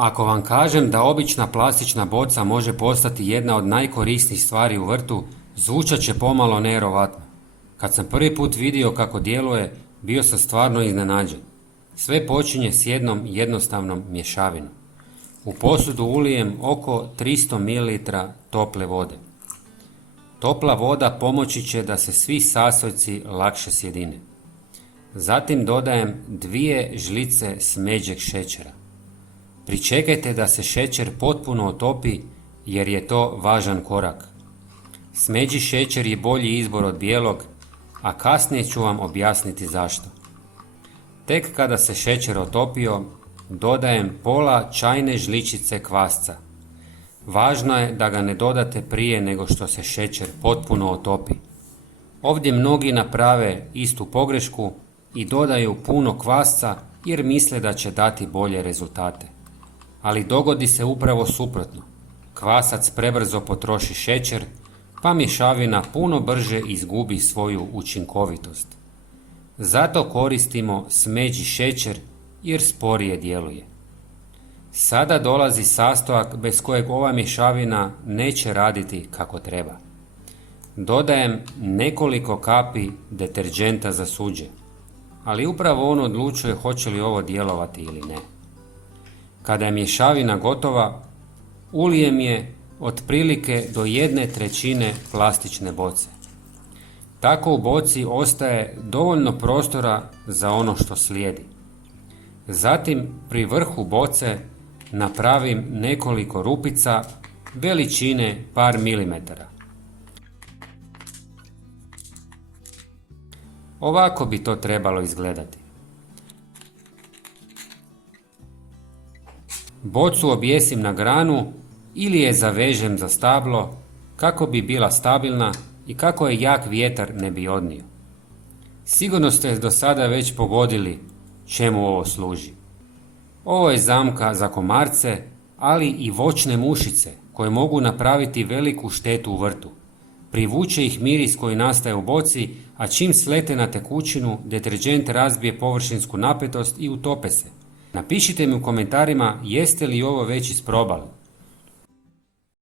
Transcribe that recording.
Ako vam kažem da obična plastična boca može postati jedna od najkorisnijih stvari u vrtu, zvučat će pomalo nevjerovatno. Kad sam prvi put vidio kako djeluje, bio sam stvarno iznenađen. Sve počinje s jednom jednostavnom mješavinom. U posudu ulijem oko 300 ml tople vode. Topla voda pomoći će da se svi sastojci lakše sjedine. Zatim dodajem 2 žlice smeđeg šećera. Pričekajte da se šećer potpuno otopi jer je to važan korak. Smeđi šećer je bolji izbor od bijelog, a kasnije ću vam objasniti zašto. Tek kada se šećer otopio, dodajem pola čajne žličice kvasca. Važno je da ga ne dodate prije nego što se šećer potpuno otopi. Ovdje mnogi naprave istu pogrešku i dodaju puno kvasca jer misle da će dati bolje rezultate. Ali dogodi se upravo suprotno. Kvasac prebrzo potroši šećer, pa mješavina puno brže izgubi svoju učinkovitost. Zato koristimo smeđi šećer jer sporije djeluje. Sada dolazi sastojak bez kojeg ova mješavina neće raditi kako treba. Dodajem nekoliko kapi deterdženta za suđe, ali upravo on odlučuje hoće li ovo djelovati ili ne. Kada je mješavina gotova, ulijem je otprilike do 1/3 plastične boce. Tako u boci ostaje dovoljno prostora za ono što slijedi. Zatim pri vrhu boce napravim nekoliko rupica veličine par milimetara. Ovako bi to trebalo izgledati. Bocu objesim na granu ili je zavežem za stablo kako bi bila stabilna i kako je jak vjetar ne bi odnio. Sigurno ste do sada već pogodili čemu ovo služi. Ovo je zamka za komarce, ali i voćne mušice koje mogu napraviti veliku štetu u vrtu. Privuče ih miris koji nastaje u boci, a čim slete na tekućinu, deterdžent razbije površinsku napetost i utope se. Napišite mi u komentarima jeste li ovo već isprobali.